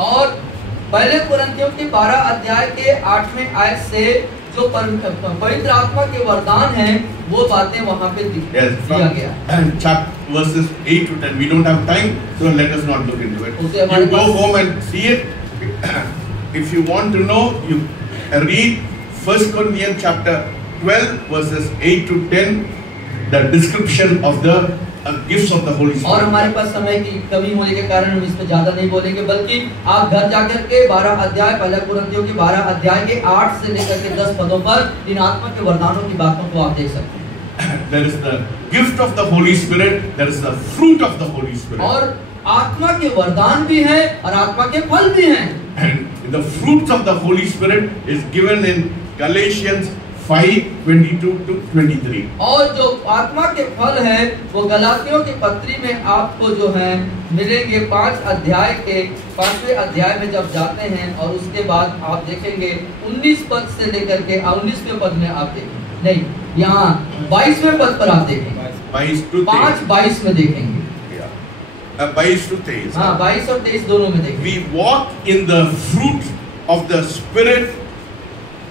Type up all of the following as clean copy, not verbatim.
और पहले कुरिन्थियों के 12 अध्याय के 8वें आयत से जो पवित्र आत्मा के वरदान हैं वो बातें वहाँ पे दिया गया। And chapter verses 8 to 10. We don't have time, so let us not look into it. You go home and see it. If you want to know, you read 1 Corinthians chapter 12 verses 8 to 10. The description of the gifts of the Holy Spirit. और हमारे पास समय की कमी होने के कारण हम इस पे ज्यादा नहीं बोलेंगे, बल्कि आप घर जाकर के 12 अध्याय पहले कुरिन्थियों के 12 अध्याय के 8 से लेकर के 10 पदों पर इन आत्मा के वरदानों की बातों को आप देख सकते हैं। There is the gift of the Holy Spirit. There is the fruit of the Holy Spirit. और आत्मा के वरदान भी हैं और आत्मा के फल भी हैं। And the fruits of the Holy Spirit is given in Galatians 5:22 to 23. और जो आत्मा के फल हैं वो गलातियों की पत्री में आपको जो है मिलेंगे 5 अध्याय के 5वें अध्याय में जब जाते हैं, और उसके बाद आप देखेंगे 19 पद से लेकर के 19वें पद में आप देखेंगे, नहीं यहाँ 22वें पद पर आप देखेंगे, 5:22 में देखेंगे, 22 to 23. हाँ 22 और 23 दोनों में देखेंगे। We walk in the fruit of the Spirit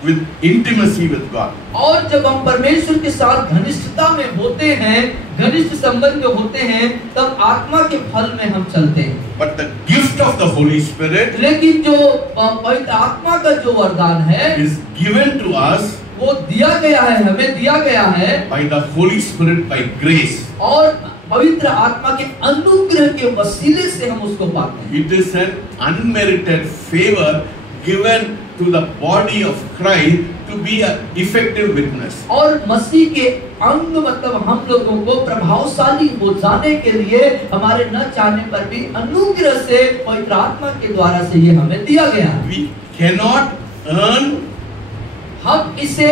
with intimacy with God. और जब हम परमेश्वर के साथ घनिष्ठता में होते हैं, घनिष्ठ संबंध में होते हैं, तब आत्मा के फल में हम चलते हैं। But the gift of the Holy Spirit, लेकिन जो पवित्र आत्मा का जो वरदान है, is given to us, वो दिया गया है, हमें दिया गया है by the Holy Spirit by grace. और पवित्र आत्मा के अनुग्रह के वसीले से हम उसको पाते हैं। It is an unmerited favor given to the body of Christ to be an effective witness. और मसीह के अंग मतलब हम लोगों को प्रभावशाली हो जाने के लिए हमारे न चाहने पर भी अनुग्रह से पवित्र आत्मा के द्वारा से ये हमें दिया गया है। We cannot earn, हम इसे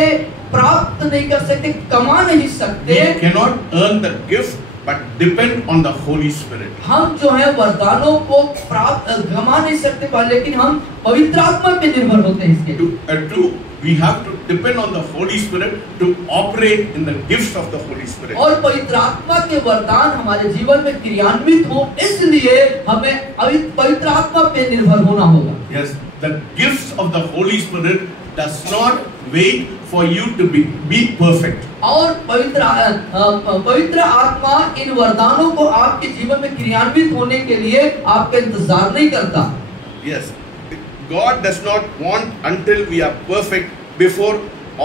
प्राप्त नहीं कर सकते, कमा नहीं सकते। we cannot earn the gift, but depend on the Holy Spirit. हम जो है वरदानों को प्राप्त कमा नहीं सकते, लेकिन हम पवित्र आत्मा पे निर्भर होते हैं इसके। We have to depend on the Holy Spirit to operate in the gifts of the Holy Spirit. और पवित्र आत्मा के वरदान हमारे जीवन में क्रियान्वित हो, इसलिए हमें पवित्र आत्मा पे निर्भर होना होगा। Yes, the gifts of the Holy Spirit does not wait for you to be perfect. और पवित्र आत्मा इन वरदानों को आपके जीवन में क्रियान्वित होने के लिए आपका इंतजार नहीं करता। Yes, God does not want until we are perfect before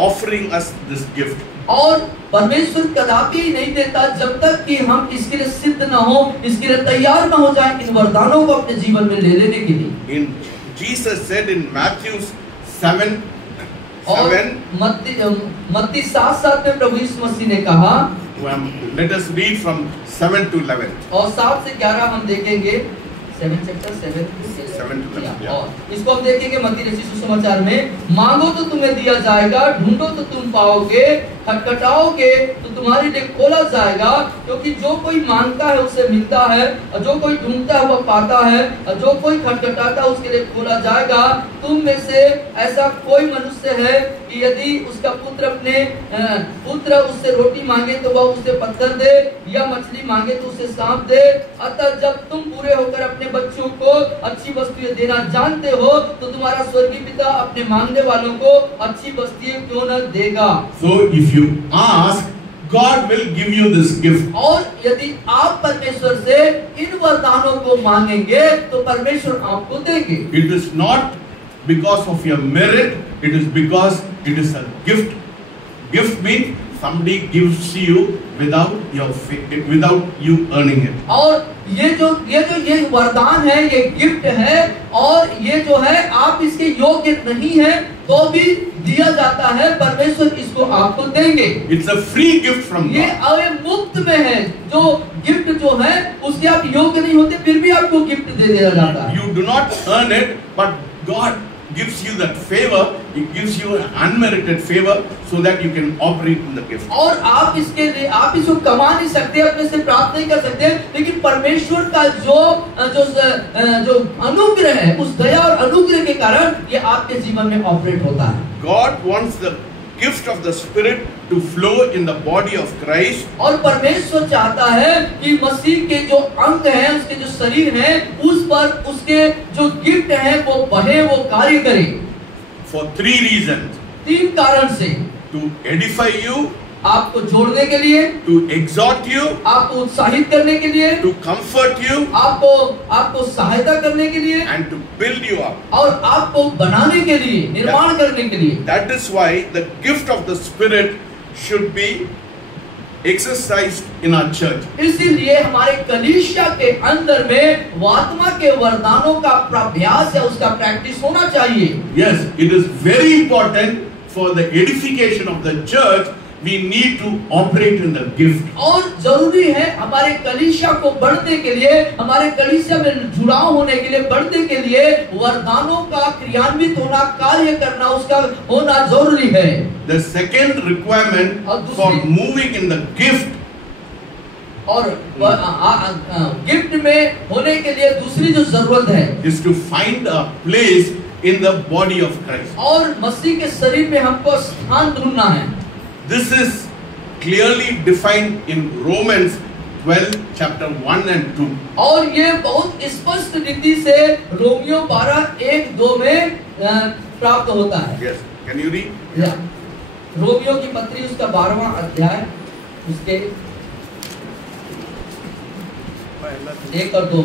offering us this gift. और परमेश्वर कदापि नहीं देता जब तक कि हम इसके लिए सिद्ध न हो, इसके लिए तैयार न हो जाए इन वरदानों को अपने जीवन में ले लेने के लिए। In Jesus said in Matthew 7, और मत्ती 7:7 में प्रभु यीशु मसीह ने कहा, let us read from 7 to 11. और 7 से 11 हम देखेंगे, 7 chapter 7 to 11. और इसको हम देखेंगे मत्ती रचित सुसमाचार में, मांगो तो तुम्हें दिया जाएगा, ढूंढो तो तुम पाओगे, खटखटाओगे तो तुम्हारे लिए खोला जाएगा, क्योंकि जो कोई मांगता है उसे मिलता है, और जो कोई ढूंढता है वह पाता है, और जो कोई खटखटाता है उसके लिए खोला जाएगा। तुम में से ऐसा कोई मनुष्य है कि यदि उसका पुत्र उससे रोटी मांगे तो वह उसे पत्थर दे, या मछली मांगे तो उसे सांप दे? अतः जब तुम पूरे होकर अपने बच्चों को अच्छी वस्तुएं देना जानते हो, तो तुम्हारा स्वर्गीय पिता अपने मांगने वालों को अच्छी वस्तुएं क्यों न देगा। So if you ask, God will give you this gift. और यदि आप परमेश्वर से इन वरदानों को मांगेंगे तो परमेश्वर आपको देंगे। It is not because of your merit, it is because it is a gift. Gift means somebody gives you without you earning it. और ये वरदान है, ये गिफ्ट है, और ये जो है आप इसके योग्य नहीं है तो भी दिया जाता है, परमेश्वर इसको आपको देंगे। It's a free gift from God. ये मुफ्त में है, जो गिफ्ट जो है उसके आप योग्य नहीं होते फिर भी आपको गिफ्ट दे दिया जाता है। You do not earn it, but God gives you that favor. He gives you an unmerited favor so that you can operate in the gift. और आप इसको कमा नहीं सकते, अपने से प्राप्त नहीं कर सकते, लेकिन परमेश्वर का जो अनुग्रह है, उस दया और अनुग्रह के कारण ये आपके जीवन में ऑपरेट होता है। God wants the gift of the Spirit to flow in the body of Christ. और परमेश्वर चाहता है कि मसीह के जो अंग हैं, उसके जो शरीर हैं, उस पर उसके जो गिफ्ट हैं वो बहे, वो कार्य करे। For 3 reasons. 3 कारण से। To edify you, आपको जोड़ने के लिए, to exhort you, आपको उत्साहित करने के लिए, to comfort you, आपको सहायता करने के लिए, and to build you up. और आपको बनाने के लिए, निर्माण करने के लिए। That is why the gift of the Spirit should be exercised in our church. इसीलिए हमारे कलीसिया के अंदर में आत्मा के वरदानों का अभ्यास या उसका प्रैक्टिस होना चाहिए। Yes, it is very important for the edification of the church. We need to operate in the gift. और जरूरी है हमारे कलीसिया को बढ़ने के लिए, हमारे कलीसिया में जुड़ाव होने के लिए, बढ़ने के लिए वरदानों का क्रियान्वित होना, कार्य करना, उसका होना जरूरी है। The second requirement for moving in the gift, और गिफ्ट में होने के लिए दूसरी जो जरूरत है, is to find a place in the body of Christ. और मसीह के शरीर में हमको स्थान ढूंढना है। This is clearly defined in Romans 12 chapter 1 and 2. और ये बहुत स्पष्ट रीति से रोमियो 12:1-2 में प्राप्त होता है। Yes, can you read? Romeo की पत्री उसका 12वां अध्याय उसके 1 और 2।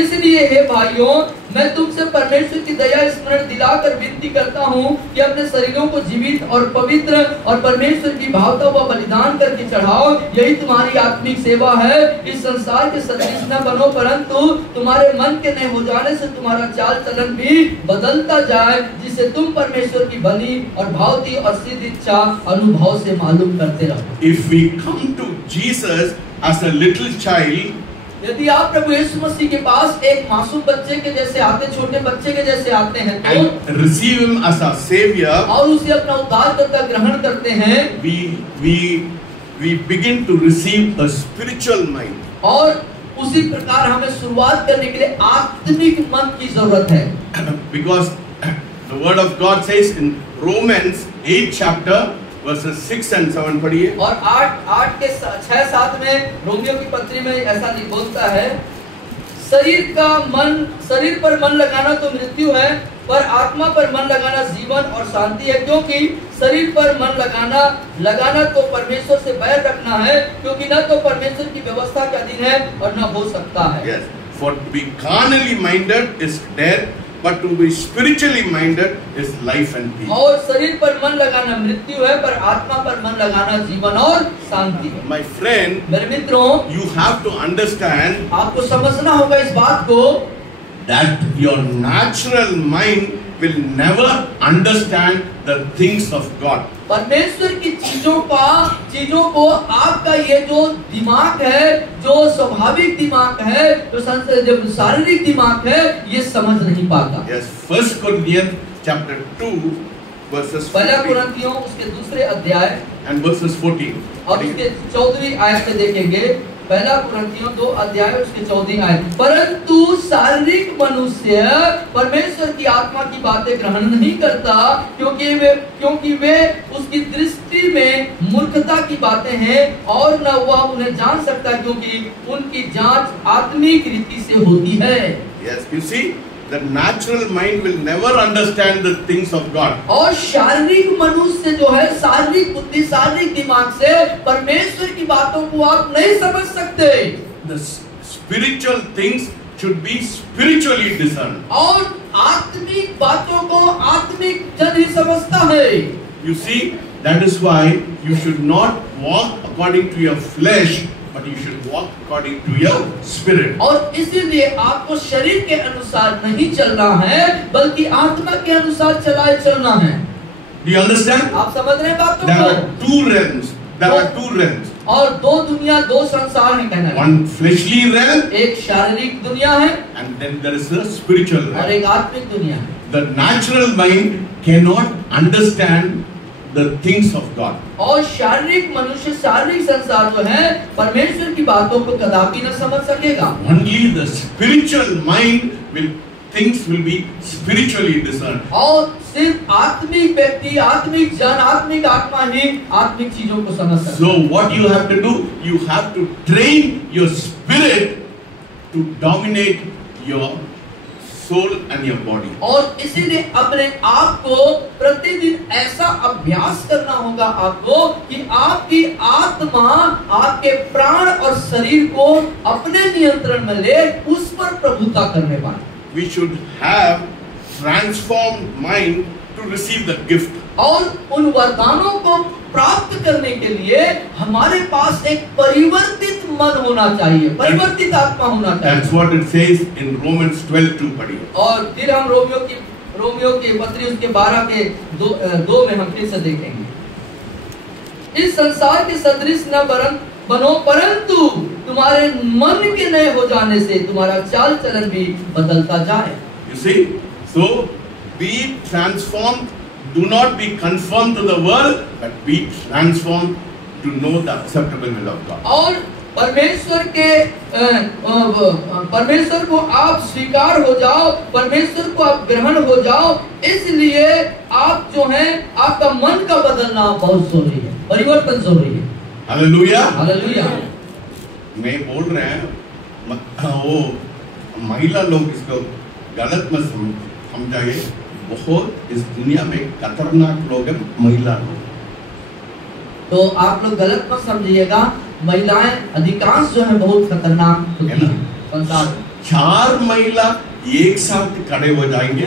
इसलिए हे भाइयों, मैं तुमसे परमेश्वर की दया स्मरण दिलाकर विनती करता हूँ कि अपने शरीरों को जीवित और पवित्र और परमेश्वर की भावता हुआ बलिदान करके चढ़ाओ, यही तुम्हारी आत्मिक सेवा है। इस संसार के सदृश न बनो, परंतु तुम्हारे मन के नए हो जाने से तुम्हारा चाल चलन भी बदलता जाए, जिससे तुम परमेश्वर की भली और भावती और सिद्ध इच्छा अनुभव से मालूम करते रहो। If we come to Jesus as a little child, यदि आप प्रभु यीशु मसीह के पास एक मासूम बच्चे के जैसे आते, छोटे बच्चे के जैसे आते हैं, and receive him as our savior, और उसे अपना उद्धारकर्ता ग्रहण करते हैं, we begin to receive a spiritual mind. और उसी प्रकार हमें शुरुआत करने के लिए आत्मिक मन की जरूरत है। Because the word of God says in Romans 8 chapter verses 6 and 7 पढ़िए। और 8 के 6-7 में रोमियो की पत्री में ऐसा बोलता है, शरीर पर मन लगाना तो मृत्यु है, पर आत्मा पर मन लगाना जीवन और शांति है। क्योंकि शरीर पर मन लगाना तो परमेश्वर से बैर रखना है, क्योंकि न तो परमेश्वर की व्यवस्था के अधीन है और न हो सकता है। Yes, for to be carnally minded is death, but to be spiritually minded is life and peace. और शरीर पर मन लगाना मृत्यु है, पर आत्मा पर मन लगाना जीवन और शांति है। My friend, मेरे मित्रों, you have to understand, आपको समझना होगा इस बात को, that your natural mind will never understand the things of God. परमेश्वर की चीजों को आपका ये जो दिमाग है, जो स्वाभाविक दिमाग है, जो शारीरिक दिमाग है, ये समझ नहीं पाता। Yes, 1 Corinthians chapter 2 verses 1 कुरिन्थियों उसके 2 अध्याय and verses 14. और उसके 14वीं आयत में देखेंगे। 1 कुरिन्थियों 2 अध्याय उसके 14वीं आयत, परंतु शारीरिक मनुष्य परमेश्वर की आत्मा की बातें ग्रहण नहीं करता, क्योंकि वे उसकी दृष्टि में मूर्खता की बातें हैं, और न वह उन्हें जान सकता, क्योंकि उनकी जांच आत्मिक रीति से होती है। Yes, you see, the natural mind will never understand the things of God. और शारीरिक मनुष्य जो है, शारीरिक बुद्धि, शारीरिक दिमाग से परमेश्वर की बातों को आप नहीं समझ सकते। The spiritual things should be spiritually discerned. और आत्मिक बातों को आत्मिक जन ही समझता है। You see, that is why you should not walk according to your flesh, but you should walk according to your spirit. और इसीलिए आपको शरीर के अनुसार नहीं चलना है, बल्कि आत्मा के अनुसार चलना है। Do you understand? आप समझ रहे हैं बातों There को? are two realms. There are two realms. और 2 दुनिया, 2 संसार हैं कहना है। One fleshly realm, एक शारीरिक दुनिया है, and then there is a spiritual और realm. एक आत्मिक दुनिया है। The natural mind cannot understand the things of God. और शारीरिक मनुष्य, शारीरिक संसार जो है, परमेश्वर की बातों को कदापि न समझ सकेगा। Only the spiritual mind will things will be spiritually discerned. और सिर्फ आत्मिक व्यक्ति, आत्मिक जन, आत्मिक आत्मा ही आत्मिक चीजों को समझ सकता है. So what you have to do, you have to train your spirit to dominate your soul and your body. और इसीलिए अपने आप को प्रतिदिन ऐसा अभ्यास करना होगा आपको कि आपकी आत्मा आपके प्राण और शरीर को अपने नियंत्रण में ले, उस पर प्रभुता करने पाए. We should have transformed mind to receive the gift. और उन वरदानों को प्राप्त करने के लिए हमारे पास एक परिवर्तित मन होना चाहिए, परिवर्तित आत्मा होना चाहिए. That's what it says in Romans 12:2 पढ़िए. और फिर हम रोमियो की पत्री उसके 12 के 2 में हम फिर से देखेंगे. इस संसार के सदृश न बनो, परंतु तुम्हारे मन के नए हो जाने से तुम्हारा चाल चलन भी बदलता जाए. You see, so be transformed. Do not be conformed to the world, but be transformed to know the acceptable will of God. और परमेश्वर को आप स्वीकार हो जाओ, परमेश्वर को आप ग्रहण हो जाओ. इसलिए आप जो हैं, आपका मन का बदलना बहुत जरूरी है, परिवर्तन जरूरी है. Hallelujah, hallelujah. मैं बोल रहे हैं वो महिला लोग इसको गलत मत समझाइए. बहुत इस दुनिया में खतरनाक लोग हैं महिला लोग. तो आप लोग गलत मत समझिएगा, महिलाएं अधिकांश जो है बहुत खतरनाक होती हैं संसार में. 4 महिला एक साथ खड़े हो जाएंगे,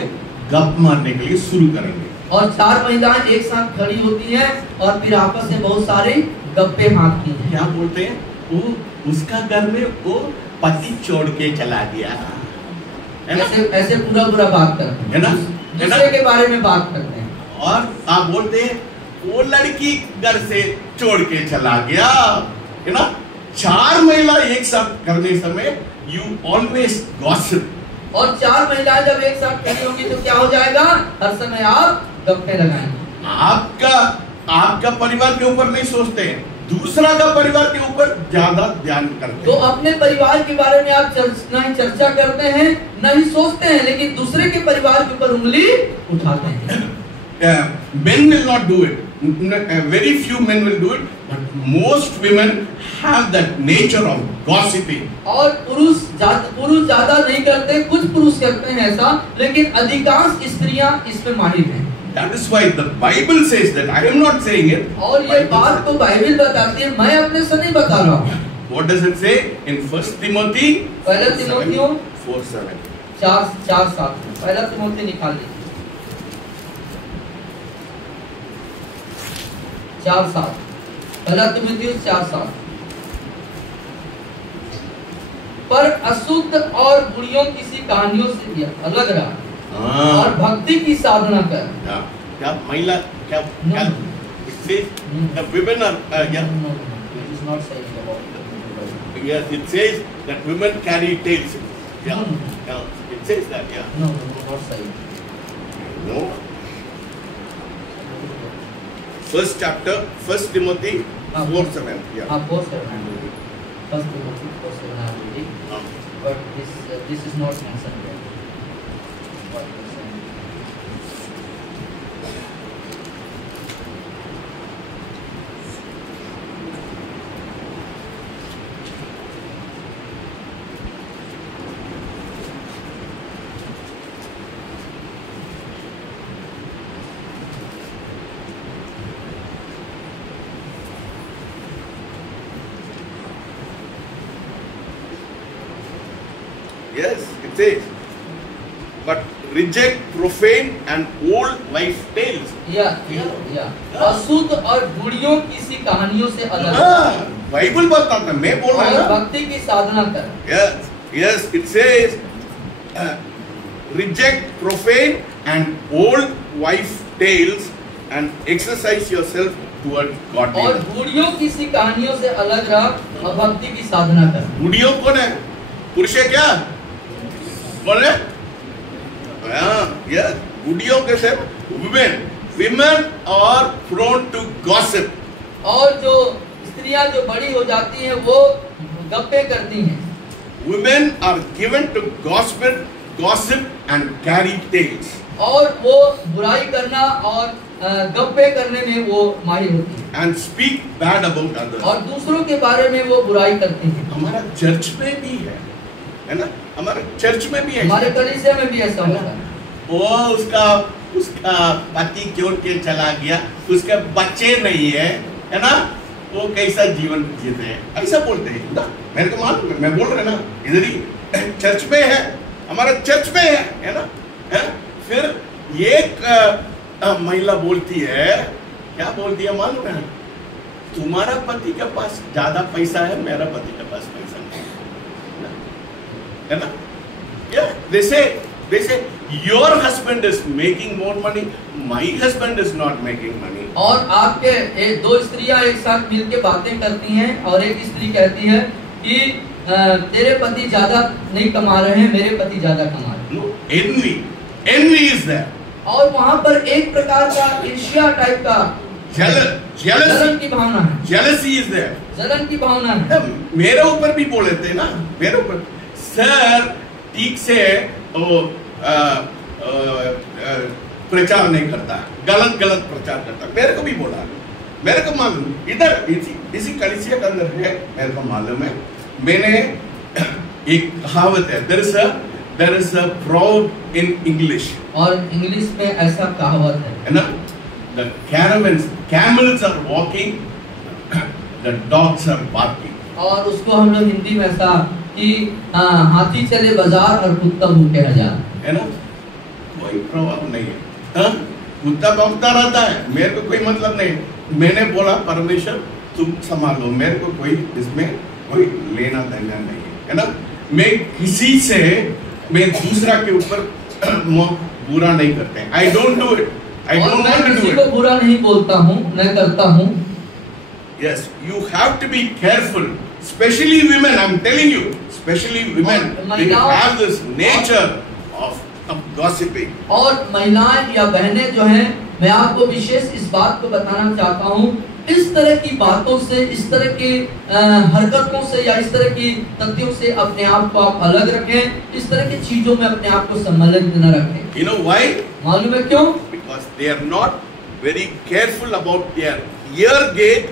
गप मारने के लिए शुरू करेंगे. और 4 महिलाएं एक साथ खड़ी होती हैं और फिर आपस में बहुत सारे गप्पे मारती हैं. क्या बोलते हैं? वो उसका घर में वो पति छोड़ के चला गया, ऐसे पूरा बात करते हैं, है ना, दूसरे के बारे में बात करते हैं. और आप बोलते हैं वो लड़की घर से छोड़ के चला गया, है ना. 4 महिला एक साथ करने समय यू ऑलवेज गॉसिप. और 4 महिलाएं जब एक साथ खड़ी होंगी तो क्या हो जाएगा? हर समय आप गप्पे लगाएंगे. आपका परिवार के ऊपर नहीं सोचते हैं, दूसरा का परिवार के ऊपर ज्यादा ध्यान करते हैं. तो अपने परिवार के बारे में आप न ही चर्चा करते हैं, न ही सोचते हैं, लेकिन दूसरे के परिवार के ऊपर उंगली उठाते हैं. Men will not do it. Very few men will do it, but most women have that nature of gossiping. और पुरुष ज्यादा नहीं करते, कुछ पुरुष करते हैं ऐसा, लेकिन अधिकांश स्त्रियां इसमें माहिर हैं. That is why the Bible says that. I am not saying it. और ये बात तो बाइबल बताती है, मैं अपने से नहीं बता रहा हूँ. What does it say in 1 Timothy? 1 तिमोथियों 4:7. 4:7. 1 Timothy निकाल लीजिए. 4:7. 1 तिमोथियुस 4:7. पर अशुद्ध और बुढ़ियों की सी कहानियों से अलग रहा और भक्ति की साधना कर. क्या महिला क्या it says the women are No, it is not saying about. Yes, it says that women carry tails. Yeah, it says that. Yeah. No, not saying. No. First chapter, 1 Timothy 4:7. Yeah. 4:7. First Timothy 4:7 I will read. But this is not mentioned here. What you are saying. Yes, it says, but reject profane and old wife tales. अशुद्ध और बुढ़ियों की सी कहानियों से अलग. Bible बताता है, मैं बोल रहा हूँ. भक्ति की साधना कर. Yes, it says, reject profane and old wife tales and exercise yourself toward God. और बुढ़ियों की सी कहानियों से अलग रह और भक्ति की साधना कर. बुढ़ियों कौन है? पुरुष है क्या? बोले? Yes, बुढ़ियों के से women are prone to gossip. और जो स्त्रियां जो बड़ी हो जाती हैं वो गप्पे करती हैं. Women are given to gossip gossip and carry tales. और वो बुराई करना और गप्पे करने में वो माहिर होती है। And speak bad about others. और दूसरों के बारे में वो बुराई करती है। हमारा चर्च में भी है ना? हमारे चर्च में भी है। हमारे कलीसिया में भी ऐसा होता है। वो उसका पति छोड़ के चला गया, उसके बच्चे नहीं है ना? वो कैसा जीवन जीते हैं, ऐसा बोलते हैं ना? मेरे को मालूम है, मैं बोल रहा ना, इधर ही चर्च में है, हमारा चर्च में है ना? फिर एक महिला बोलती है, क्या बोलती है मालूम है? तुम्हारा पति के पास ज्यादा पैसा है, मेरा पति के पास पैसा नहीं है ना? They say your husband is making more money, my husband is not making money. और आपके दो स्त्रियां एक साथ मिलके बातें करती हैं और एक स्त्री कहती है कि तेरे पति ज्यादा नहीं कमा रहे हैं, मेरे पति ज्यादा कमा रहे हैं। No, envy is there. और वहाँ पर एक प्रकार का ईर्ष्या टाइप का जलन की भावना है। Jealousy is there. जलन की भावना है। मेरे ऊपर भी बोले थे ना, मेरे ऊपर सर ठीक से प्रचार नहीं करता, गलत प्रचार करता, मेरे को भी बोला, मेरे को मालूम, इधर इसी कलीसिया के अंदर है, मेरे को मालूम है। मैंने एक कहावत है, there is a proverb in English, और इंग्लिश में ऐसा कहावत है ना? The camels are walking, the dogs are barking. और उसको हम लोग हिंदी में ऐसा कि हाथी चले बाजार और कुत्ता भूखे हजार, है ना? कोई प्रभाव नहीं है, कुत्ता भौंकता रहता है, मेरे को कोई मतलब नहीं। मैंने बोला परमेश्वर तुम संभालो, मेरे को कोई इसमें कोई लेना देना नहीं है ना? मैं किसी से मैं दूसरा के ऊपर बुरा नहीं करते। I don't do it. I don't want to do it. किसी को बुरा नहीं बोलता हूँ, मैं करता हूँ। Yes, you have to be careful, especially women. I'm telling you, especially women, they have this nature of gossiping. और महिलाएं या बहनें जो हैं, मैं आपको विशेष इस बात को बताना चाहता हूँ, इस तरह की बातों से, इस तरह की हरकतों से या इस तरह की तथ्यों से अपने आप को आप अलग रखें, इस तरह की चीजों में अपने आप को सम्मिलित न रखें। You know why? मालूम है क्यों? Because they are not very careful about their ear gate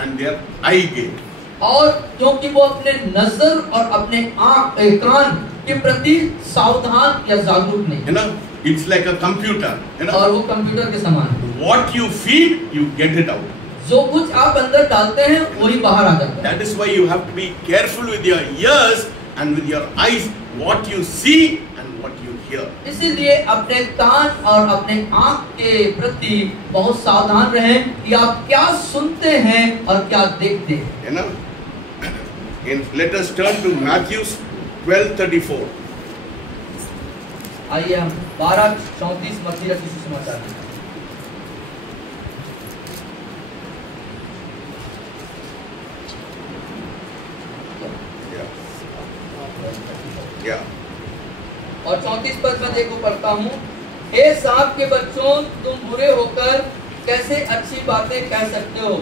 and their eye gate. और क्योंकि वो अपने नजर और अपने आंख कान के प्रति सावधान या जागरूक नहीं है ना? It's like a computer, है ना? और वो कंप्यूटर के समान। What you feed, you get it out. जो कुछ आप अंदर डालते हैं वही बाहर आ जाता है। That is why you have to be careful with your ears and with your eyes, what you see and what you hear. इसीलिए अपने कान और अपने आंख के प्रति बहुत सावधान रहें कि आप क्या सुनते हैं और क्या देखते हैं, है ना? Let us turn to Matthew 12:34. आइए हम 12:34 मत्ती रचित सुसमाचार। और 34 पद में देखो पढ़ता हूँ, हे सांप के बच्चों, तुम बुरे होकर कैसे अच्छी बातें कह सकते हो,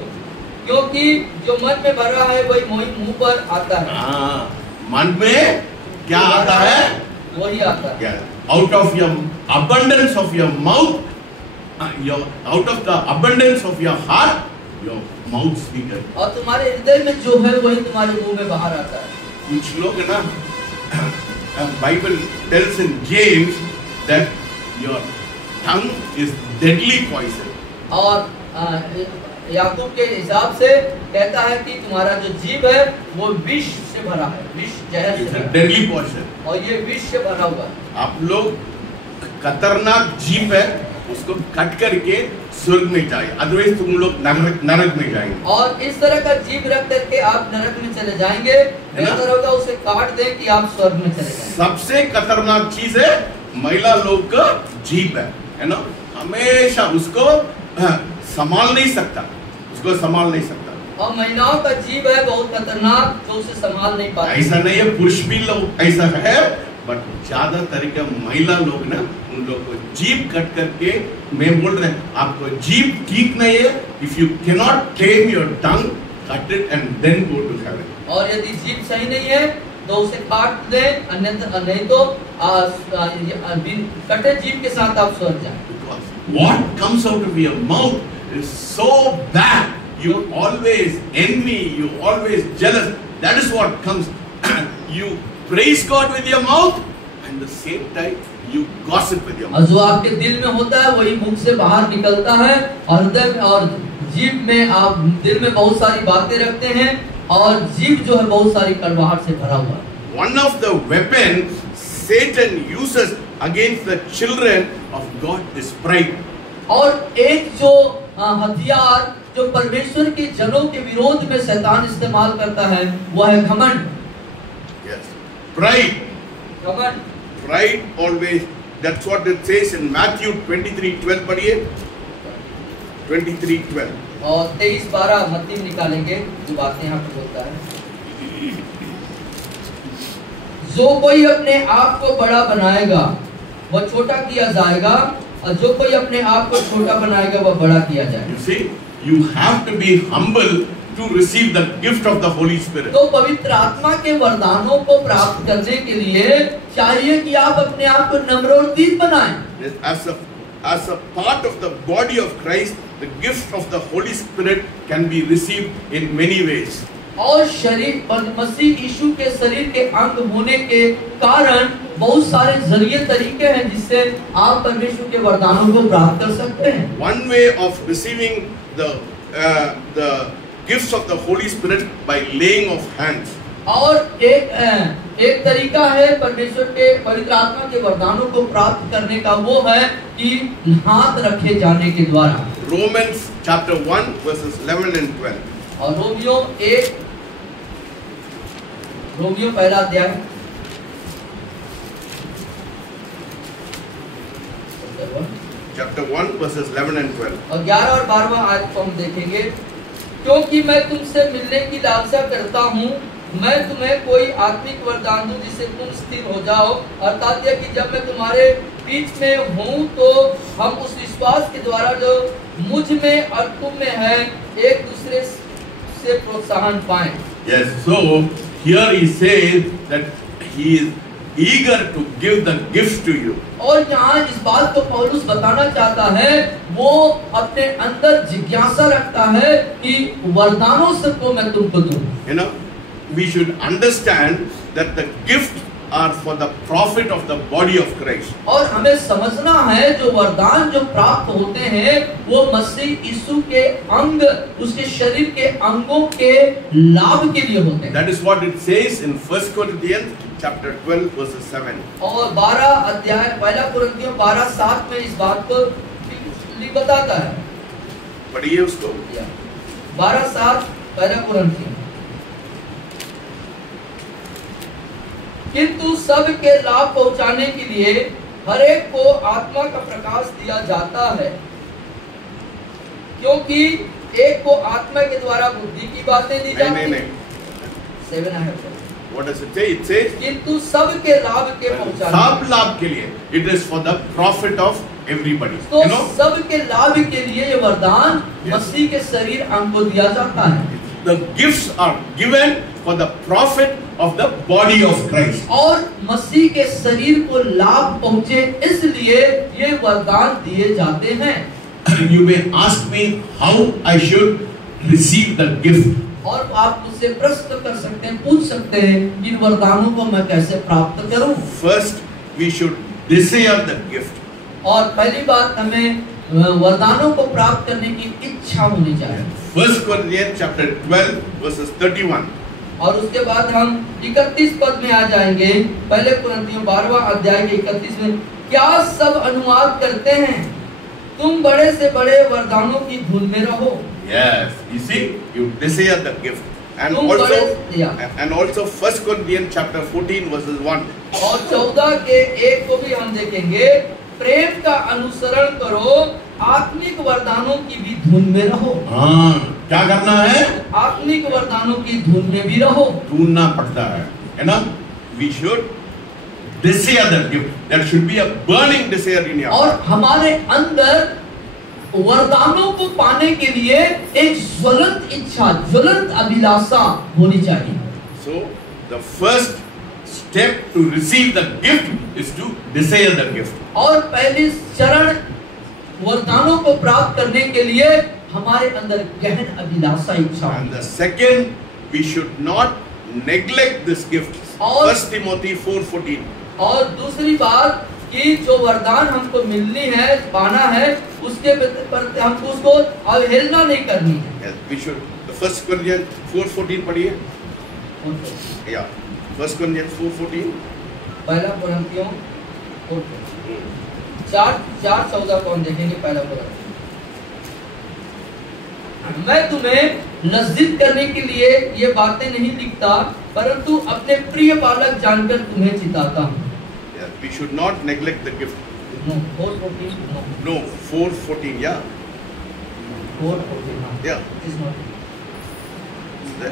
क्योंकि जो मन में भरा है वही मुंह पर आता है। मन में क्या आता है वही आता है। Out of your abundance of your mouth, out of the abundance of your heart, your mouth speaketh. और तुम्हारे हृदय में जो है वही तुम्हारे मुंह में बाहर आता है। कुछ लोग ना, Bible tells in James that your tongue is deadly poison. और याकूब के हिसाब से कहता है कि तुम्हारा जो जीभ है वो विष से भरा है, विष जहर से भरा है। Deadly poison. और ये विष से भरा हुआ है। आप लोग खतरनाक जीभ है, उसको कट करके स्वर्ग में जाए, अदरवाइज तुम लोग नरक में जाएंगे। और इस तरह का जीभ रख करके आप नरक में चले जाएंगे, बेहतर होगा उसे काट दें कि आप स्वर्ग में चले जाएं। सबसे खतरनाक चीज है महिला लोग का जीभ है ना? हमेशा उसको संभाल नहीं सकता, उसको संभाल नहीं सकता। और महिलाओं का जीभ है बहुत खतरनाक, तो उसे संभाल नहीं पाते। ऐसा नहीं है, पुरुष भी लोग ऐसा है, बट ज्यादातर के महिला लोग ना, उन लोग को जीभ कट करके, मैं बोल रहे हैं आपको जीभ ठीक नहीं है, if you cannot tame your tongue, cut it and then go to heaven. और यदि जीभ सही नहीं है तो उसे काट दे, अन्यथा नहीं तो कटे जीभ के साथ आप स्वर्ग जाएं। What comes out of your mouth is so bad. You always envy, you always jealous. That is what comes. You praise God with your mouth, and the same time you gossip with your mouth. जो आपके दिल में होता है वही मुख से बाहर निकलता है, और हृदय में और जीभ में आप दिल में बहुत सारी बातें रखते हैं, और जीभ जो है बहुत सारी कड़वाहट से भरा हुआ है। One of the weapons Satan uses against the children of God is pride. और एक जो हथियार जो परमेश्वर के जनों के विरोध में शैतान इस्तेमाल करता है वो है घमंड। Yes, pride. घमंड। Pride always. That's what it says in Matthew 23:12. पढ़िए 23:12 और 23:12 मत्ती में निकालेंगे जो बातें यहाँ पे बोलता है। जो कोई अपने आप को बड़ा बनाएगा वह छोटा किया जाएगा, और जो कोई अपने आप को छोटा बनाएगा वह बड़ा किया जाएगा। You see, you have to be humble to receive the gift of the Holy Spirit. तो पवित्र आत्मा के वरदानों को प्राप्त करने के लिए चाहिए कि आप अपने आप को नम्र और दीन बनाएं। As a part of the body of Christ, the gift of the Holy Spirit can be received in many ways. और शरीर मसीह यीशु के शरीर के अंग होने के कारण बहुत सारे जरिए तरीके हैं जिससे आप परमेश्वर के वरदानों को प्राप्त कर सकते हैं। One way of receiving the gifts of the Holy Spirit by laying of hands. और एक तरीका है परमेश्वर के पवित्र आत्मा के वरदानों को प्राप्त करने का, वो है कि हाथ रखे जाने के द्वारा। Romans chapter 1 verses 11 and 12. और रोमियो पहला अध्याय chapter 1 verses 11 and 12. और 11 और 12वां आयत को हम देखेंगे। क्योंकि मैं तुमसे मिलने की लालसा करता हूँ, मैं तुम्हें कोई आत्मिक वरदान दूं जिससे तुम स्थिर हो जाओ, अर्थात यह कि जब मैं तुम्हारे बीच में हूँ तो हम उस विश्वास के द्वारा जो मुझ में और तुम में है एक दूसरे से प्रोत्साहन पाएं। Yes, so here he says that he is eager to give the gifts to you. और यहाँ इस बात को पौलुस बताना चाहता है, वो अपने अंदर जिज्ञासा रखता है कि वरदानों से को मैं तुमको दूं। You know, we should understand that the gifts are for the profit of the body of Christ. और हमें समझना है जो वरदान जो प्राप्त होते हैं वो मसीह यीशु के अंग, उसके शरीर के अंगों के लाभ के लिए होते हैं। That is what it says in 1 Corinthians chapter 12 verses 7. और 12 अध्याय 1 कुरिन्थियों 12:7 में इस बात को बताता है। पढ़िए उसको। 12:7 1 कुरिन्थियों। किंतु सब के लाभ पहुंचाने के लिए हर एक को आत्मा का प्रकाश दिया जाता है, क्योंकि एक को आत्मा के द्वारा बुद्धि की बातें दी जाती हैं। 7 है। What does it say? It says किंतु सब के लाभ के पहुंचाने, सब लाभ के लिए, it is for the profit of everybody. तो सब के लाभ के लिए ये वरदान मसीह के शरीर अंग को दिया जाता है। The gifts are given for the profit of the body of Christ. और मसीह के शरीर को लाभ पहुंचे इसलिए ये वरदान दिए जाते हैं। You may ask me how I should receive the gift. और आप मुझसे प्रश्न कर सकते हैं, पूछ सकते हैं इन वरदानों को मैं कैसे प्राप्त करूं। First, we should desire the gift. और पहली बात हमें वरदानों को प्राप्त करने की इच्छा होनी चाहिए। 1 Corinthians chapter 12 verses 31. और उसके बाद हम 31 पद में आ जाएंगे। पहले कुरिन्थियों 12वां अध्याय के 31 में, क्या सब अनुवाद करते हैं? तुम बड़े से बड़े वरदानों की धुन में रहो। Yes, you see, you desire the gift. And also 1 Corinthians chapter 14 verses 1. और 14 के 1 को भी हम देखेंगे, प्रेम का अनुसरण करो, आत्मिक वरदानों की भी धुन में रहो। हाँ, क्या करना है? आत्मिक वरदानों की धुन में भी रहो। ढूंढना पड़ता है ना? We should desire the gift. There should be a burning desire in your heart. और हमारे अंदर वरदानों को पाने के लिए एक ज्वलंत इच्छा, ज्वलंत अभिलाषा होनी चाहिए। So the first step to receive the gift is to desire the gift. और पहली चरण वरदानों को प्राप्त करने के लिए हमारे अंदर गहन अभिलाषा इच्छा होगी। And the second, we should not neglect this gift. 1 Timothy 4:14. और दूसरी बात कि जो वरदान हमको मिलनी है, पाना है, उसके पर हमको उसको अवहेलना नहीं करनी है। Yes, we should. 1 Corinthians 4:14 पढ़िए। Yeah, 1 Corinthians 4:14. पहला कुरिन्थियों 4:14 कौन देखेंगे? पहला कुरिन्थियों। मैं तुम्हें लज्जित करने के लिए ये बातें नहीं लिखता, परंतु अपने प्रिय बालक जानकर तुम्हें चिताता हूँ। Yeah, we should not neglect the gift. No, 4:14. No, 4:14. Yeah. 4:14. Yeah. It is not.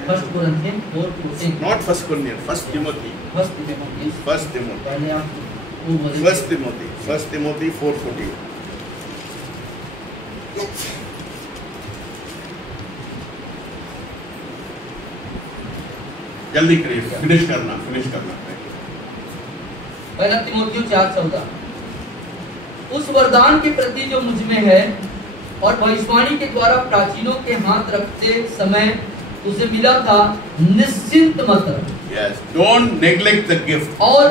1 Corinthians 4:14. Not 1 Corinthians. 1 Timothy. 1 Timothy. 1 Timothy. पहले आप वो बोलिए। 1 Timothy. 1 Timothy 4:14. जल्दी करिए, फिनिश करना। पहला तिमोथियों 4:14। उस वरदान के प्रति जो मुझ में है और भविष्यवाणी के द्वारा प्राचीनों के हाथ रखते समय उसे मिला था, निश्चिंत मत रहो। Yes, don't neglect the gift. और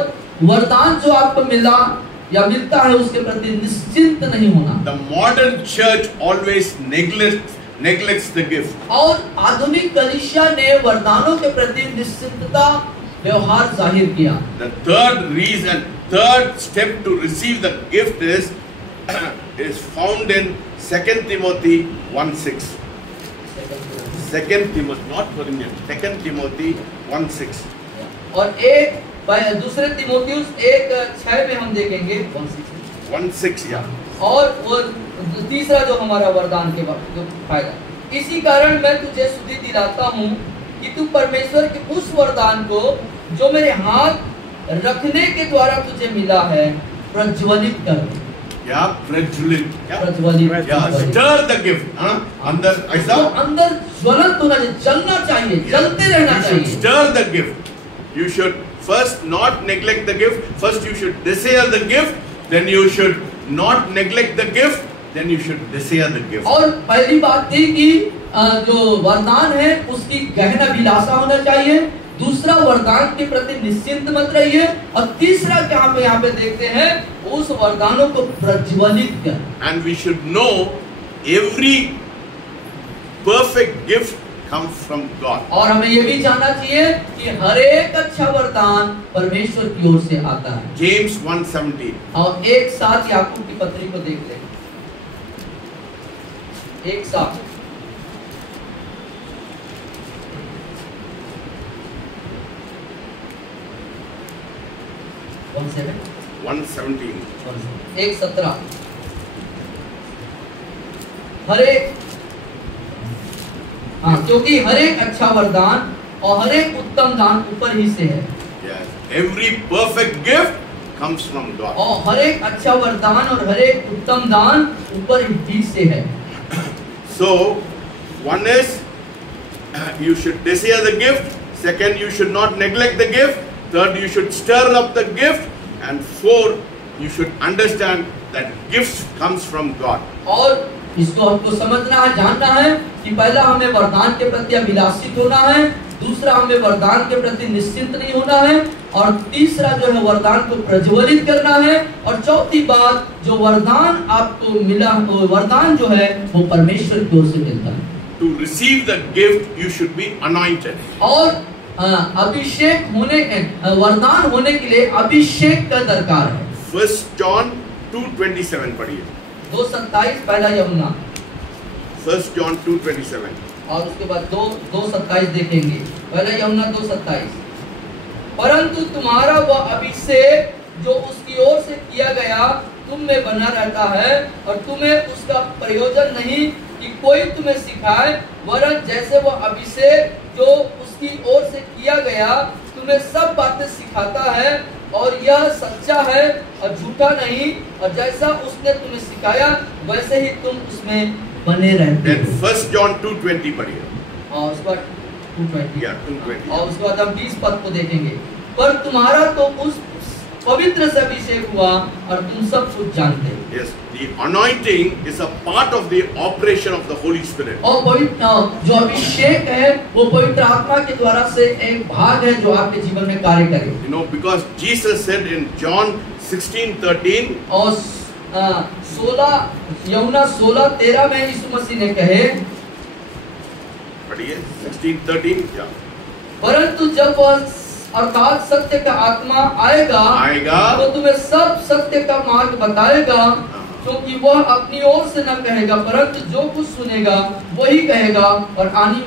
वरदान जो आपको मिला या मिलता है उसके प्रति निश्चिंत नहीं होना। The modern church always neglects the gift. और आधुनिक कलीसिया ने वरदानों के प्रति निश्चिंतता व्यवहार जाहिर किया। The third step to receive the gift is found in 2 Timothy 1:6. 2 Timothy, not Corinthians. 2 Timothy 1:6. और एक दूसरे तिमोथियुस 1:6 में हम देखेंगे 1:6 या। और वो तीसरा जो हमारा वरदान के जो फायदा, इसी कारण मैं तुझे सुधि दिलाता हूँ कि तू परमेश्वर के उस वरदान को जो मेरे हाथ रखने के द्वारा तुझे मिला है प्रज्वलित कर। क्या प्रज्वलित? प्रज्वलित। Stir the gift. अंदर ऐसा अंदर ज्वलंत होना चाहिए, जलना चाहिए, जलते रहना चाहिए। Stir the gift. You should first not neglect the gift. First you should desire the gift. Then you should not neglect the gift. Then you should desire the gift. और पहली बात थी कि जो वरदान है उसकी गहन अभिलाषा होना चाहिए। दूसरा, वरदान के प्रति निश्चिंत मत रहिए। और तीसरा क्या हम यहाँ पे देखते हैं, उस वरदानों को प्रज्वलित कर। And we should know every perfect gift comes from God. और हमें ये भी जानना चाहिए कि हर एक अच्छा वरदान परमेश्वर की ओर से आता है। James 1:17. और एक साथ याकूब की पत्री को देख लें। एक साथ 1:17. 1:17। हर एक क्योंकि हर एक अच्छा वरदान और हर एक उत्तम दान ऊपर ही से है। Yes. Every perfect gift comes from God. और हर एक अच्छा वरदान और हर एक उत्तम दान ऊपर ही से है। So, one is you should desire the gift. Second, you should not neglect the gift. Third, you should stir up the gift. And fourth, you should understand that gifts comes from God. और इसको हमको समझना है, जानना है कि पहला हमें वरदान के प्रति अभिलाषित होना है, दूसरा हमें वरदान के प्रति निश्चिंत नहीं होना है, और तीसरा जो है वरदान को प्रज्वलित करना है, और चौथी बात जो वरदान आपको मिला, वरदान जो है वो परमेश्वर की ओर से मिलता है। To receive the gift, you should be anointed. और अभिषेक होने वरदान होने के लिए अभिषेक का दरकार है। 1 John 2:27 पढ़िए। 2:27 पहला यूहन्ना 1 John 2:27 और उसके बाद 2:27 देखेंगे। पहला यूहन्ना 2:27। परंतु तुम्हारा वह अभिषेक जो उसकी ओर से किया गया तुम में बना रहता है, और तुम्हें उसका प्रयोजन नहीं कि कोई तुम्हें सिखाए, वरन जैसे वह अभिषेक जो उसकी ओर से किया गया तुम्हें सब बातें सिखाता है, और यह सच्चा है और झूठा नहीं, और जैसा उसने तुम्हें सिखाया वैसे ही तुम उसमें बने रहते हो। 1 John 2:20 पढ़िए। और उसके बाद 2:20 2:20 और उसके बाद हम 20 पद को देखेंगे। पर तुम्हारा तो उस पवित्र से अभिषेक हुआ और तुम सब कुछ जानते हो। Yes, the anointing is a part of the operation of the Holy Spirit. और पवित्र जो अभिषेक है वो पवित्र आत्मा के द्वारा से एक भाग है जो आपके जीवन में कार्य करे। You know, because Jesus said in John 16:13 और 16:13 में यीशु मसीह ने कहे, पढ़िए 16:13 क्या? परंतु जब वह अर्थात सत्य का आत्मा आएगा तो तुम्हें सब सत्य का मार्ग बताएगा, क्योंकि वह अपनी ओर से न कहेगा परंतु जो कुछ सुनेगा वही कहेगा और आने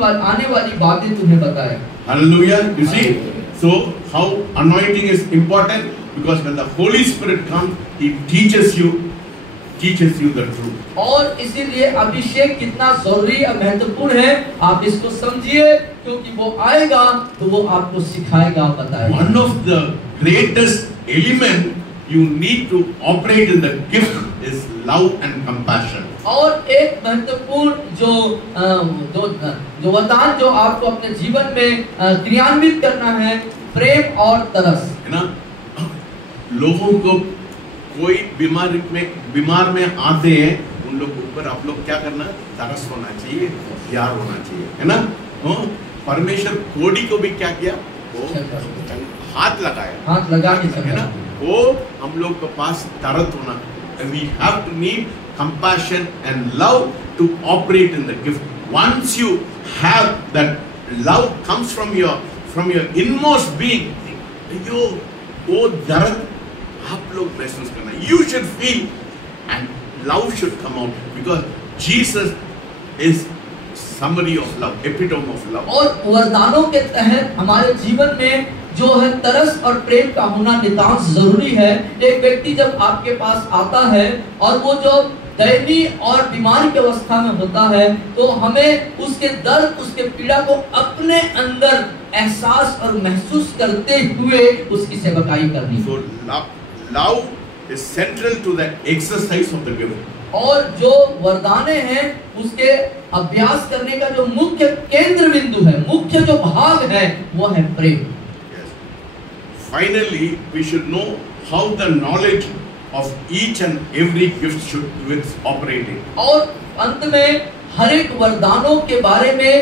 वाली बातें तुम्हें बताएगा। Hallelujah. You see, so how anointing is important, because when the Holy Spirit comes, He teaches you the truth. और इसीलिए अभिषेक कितना जरूरी और महत्वपूर्ण है, आप इसको समझिए, क्योंकि वो आएगा तो वो आपको सिखाएगा, बताएगा। One of the greatest element you need to operate in the gift is love and compassion. और एक महत्वपूर्ण जो वरदान जो आपको अपने जीवन में क्रियान्वित करना है, प्रेम और तरस। है ना, लोगों को कोई बीमार में आते हैं, उन लोग के ऊपर आप लोग क्या करना, तरस होना चाहिए, प्यार होना चाहिए, है ना। परमेश्वर कोड़ी को भी क्या किया, वो हाथ लगा के, है ना, वो हम लोग के पास तरस होना। We have to need compassion and love to operate in the gift. Once you have that love comes from your inmost being, वो दर्द आप लोग महसूस करना, you should feel, and love should come out, because Jesus is summary of love, epitome of love. और वरदानों के तहत हमारे जीवन में जो है तरस और प्रेम का होना नितांत जरूरी है। एक व्यक्ति जब आपके पास आता है और वो जो दयनीय और बीमारी की अवस्था में होता है, तो हमें उसके दर्द, उसके पीड़ा को अपने अंदर एहसास और महसूस करते हुए उसकी सेवकाई करनी। So love is central to the exercise of the gift. और जो वरदाने हैं उसके अभ्यास करने का जो मुख्य केंद्र बिंदु है, मुख्य जो भाग है, वो है प्रेम। Finally, we should know how the knowledge of each and every gift should be operating. और अंत में हर एक वरदानों के बारे में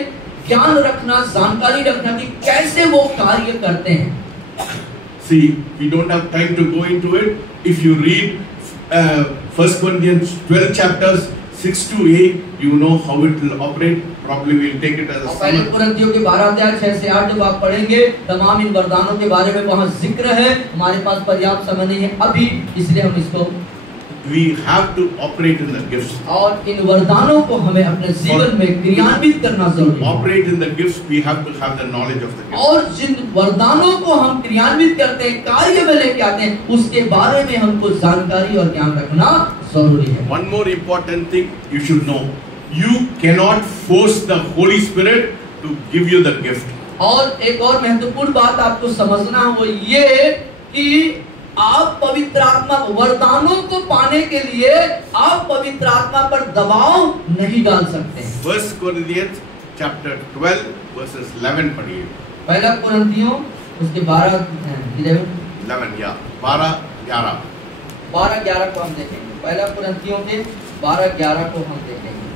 ज्ञान रखना, जानकारी रखना कि कैसे वो कार्य करते हैं। See, we don't have time to go into it. If you read 1 Corinthians 12 chapters 6 to 8, you know how it will operate. Probably we'll take it as a पहले कुरिन्थियों के 12 अध्याय 6 से 8 जब आप पढ़ेंगे, तमाम इन वरदानों के बारे में वहाँ जिक्र है। हमारे पास पर्याप्त समय नहीं है अभी, इसलिए हम इसको we have to operate in the gifts. और इन वरदानों को हमें अपने जीवन में क्रियान्वित करना जरूरी है। Operate in the gifts, we have to have the knowledge of the gifts. और जिन वरदानों को हम क्रियान्वित करते हैं, कार्य में लेके आते हैं, उसके बारे में हमको जानकारी और ज्ञान रखना जरूरी है। One more important thing you should know: you cannot force the Holy Spirit to give you the gift. और एक और महत्वपूर्ण बात आपको समझना है, वो ये कि आप पवित्र आत्मा वरदानों को पाने के लिए आप पवित्र आत्मा पर दबाव नहीं डाल सकते। 1 Corinthians chapter 12 verses 11 पढ़िए। पहला कुरिन्थियों उसके 12 या 12-11 को हम देखेंगे। पहला कुरिन्थियों के 12-11 को हम देखेंगे।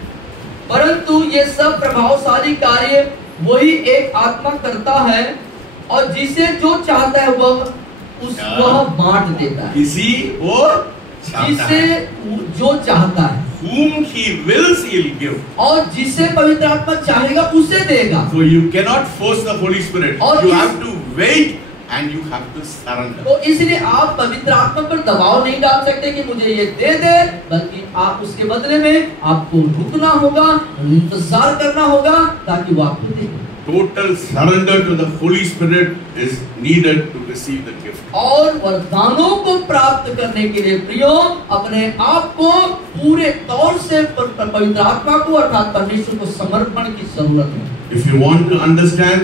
परंतु ये सब प्रभावशाली कार्य वही एक आत्मा करता है, और जिसे जो चाहता है वह बांट देता है। वो जिसे जो चाहता है, whom he wills he'll give. और जिसे पवित्र आत्मा चाहेगा उसे देगा। So you cannot force the Holy Spirit. You have to wait and you have to surrender. तो इसलिए आप पवित्र आत्मा पर दबाव नहीं डाल सकते कि मुझे ये दे दे, बल्कि आप उसके बदले में आपको रुकना होगा, इंतजार करना होगा ताकि वो आपको दे। Total surrender to the Holy Spirit is needed to receive the gift. और वरदानों को प्राप्त करने के लिए प्रियो अपने आप को पूरे तौर से पवित्र आत्मा को अर्थात परमेश्वर को समर्पण की जरूरत है। If you want to understand,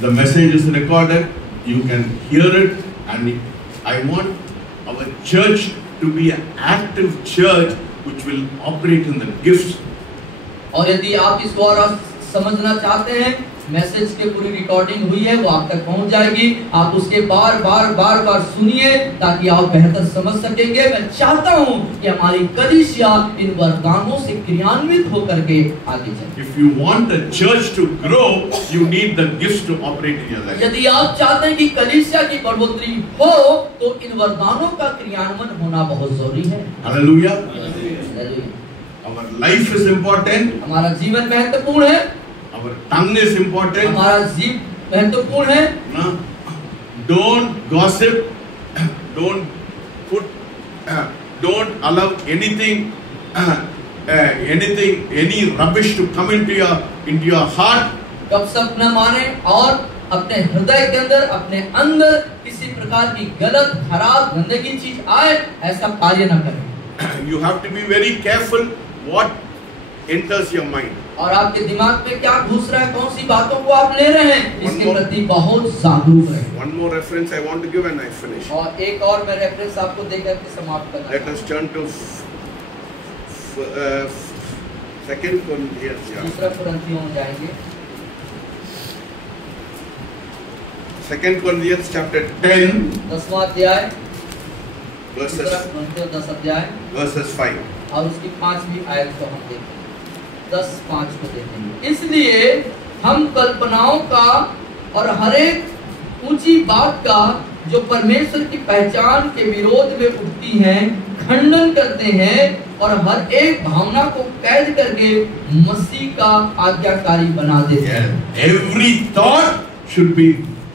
the message is recorded. You can hear it, and I want our church to be an active church which will operate in the gifts. और यदि आप इसको और समझना चाहते हैं मैसेज के पूरी रिकॉर्डिंग हुई है, वो आप तक पहुंच जाएगी। आप उसके बार बार सुनिए ताकि आप बेहतर समझ सकेंगे। मैं चाहता हूं कि हमारी कलीसिया इन वरदानों से क्रियान्वित होकर के आगे चले। If you want a church to grow, you need the gifts to operate in your life. यदि आप चाहते हैं कि कलीसिया की बढ़ोतरी हो तो इन वरदानों का क्रियान्वयन होना बहुत जरूरी है। Hallelujah. Hallelujah. Our life is important. हमारा जीवन महत्वपूर्ण है, Our tongue is important. हमारा जीव महत्वपूर्ण है। No? Don't gossip. Don't put. Don't allow anything. Any rubbish to come into your heart. गपशप न माने और अपने हृदय के अंदर, अपने अंदर किसी प्रकार की गलत, खराब, गंदगी चीज आए, ऐसा कार्य न करें। You have to be very careful what enters your mind. और आपके दिमाग में क्या घुस रहा है, कौन सी बातों को आप ले रहे हैं, इसके प्रति बहुत जागरूक रहें। One more reference I want to give and I finish. और एक और मैं रेफरेंस आपको देकर के समाप्त करना। Let us turn to Second Corinthians. दूसरा कुरिन्थियों में जाएंगे। 2 Corinthians chapter 10 10वां अध्याय, verses 10 अध्याय verses 5. और उसकी 5वीं आयत को हम देखेंगे, 10:5 को देखेंगे। इसलिए हम कल्पनाओं का और हर एक ऊंची बात का जो परमेश्वर की पहचान के विरोध में उठती है खंडन करते हैं और हर एक भावना को कैद करके मसीह का आज्ञाकारी बना देते हैं। Every thought should be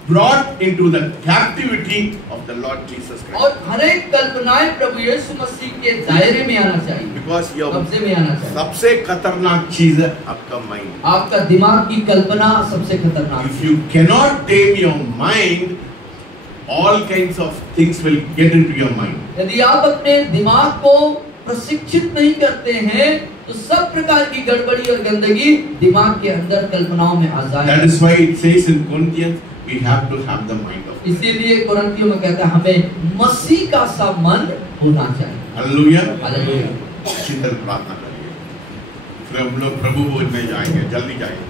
brought into the captivity of the Lord Jesus Christ. और हर एक कल्पनाएं प्रभु यीशु मसीह के दायरे में आना चाहिए, Because your कब्जे में आना चाहिए। सबसे खतरनाक चीज है आपका माइंड। आपका दिमाग की कल्पना सबसे खतरनाक। If you cannot tame your mind, all kinds of things will get into your mind. यदि आप अपने दिमाग को प्रशिक्षित नहीं करते हैं तो सब प्रकार की गड़बड़ी और गंदगी दिमाग के अंदर कल्पनाओं में आ जाएगी। That is why it says in Corinthians, we have to have the mind of God. इसीलिए कुरिन्थियों में कहता है हमें मसीह का सा मन होना चाहिए। Hallelujah. हालेलुया। अच्छी तरह प्रार्थना करिए, फिर हम लोग प्रभु भोज में जाएंगे, जल्दी जाएंगे।